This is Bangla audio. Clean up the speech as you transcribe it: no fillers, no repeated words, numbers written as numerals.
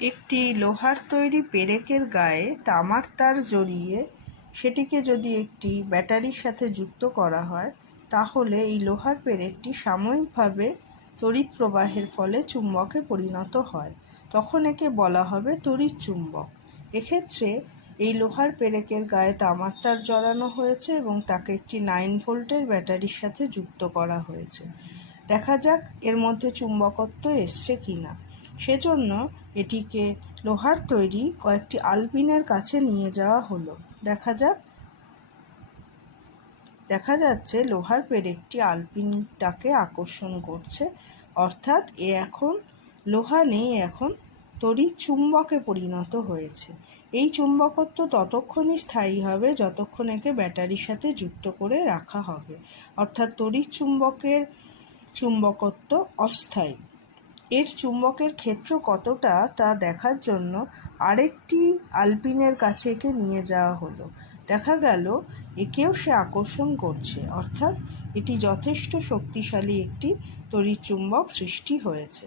একটি লোহার তৈরি পেরেকের গায়ে তামার তার জড়িয়ে সেটিকে যদি একটি ব্যাটারির সাথে যুক্ত করা হয়, তাহলে এই লোহার পেরেকটি সাময়িকভাবে তড়িৎ প্রবাহের ফলে চুম্বকে পরিণত হয়। তখন একে বলা হবে তড়িৎ চুম্বক। এক্ষেত্রে এই লোহার পেরেকের গায়ে তামার তার জড়ানো হয়েছে এবং তাকে একটি 9 ভোল্টের ব্যাটারির সাথে যুক্ত করা হয়েছে। দেখা যাক এর মধ্যে চুম্বকত্ব এসছে কিনা। সেজন্য এটিকে লোহার তৈরি কয়েকটি আলপিনের কাছে নিয়ে যাওয়া হলো। দেখা যাচ্ছে লোহার পেরেকটি আলপিনটাকে আকর্ষণ করছে, অর্থাৎ এখন লোহা নেই, এখন তড়িৎ চুম্বকে পরিণত হয়েছে। এই চুম্বকত্ব ততক্ষণই স্থায়ী হবে যতক্ষণ একে ব্যাটারির সাথে যুক্ত করে রাখা হবে, অর্থাৎ তড়িৎ চুম্বকের চুম্বকত্ব অস্থায়ী। এর চুম্বকের ক্ষেত্র কতটা তা দেখার জন্য আরেকটি আলপিনের কাছে একে নিয়ে যাওয়া হলো। দেখা গেল একেও সে আকর্ষণ করছে, অর্থাৎ এটি যথেষ্ট শক্তিশালী একটি তড়িৎ চুম্বক সৃষ্টি হয়েছে।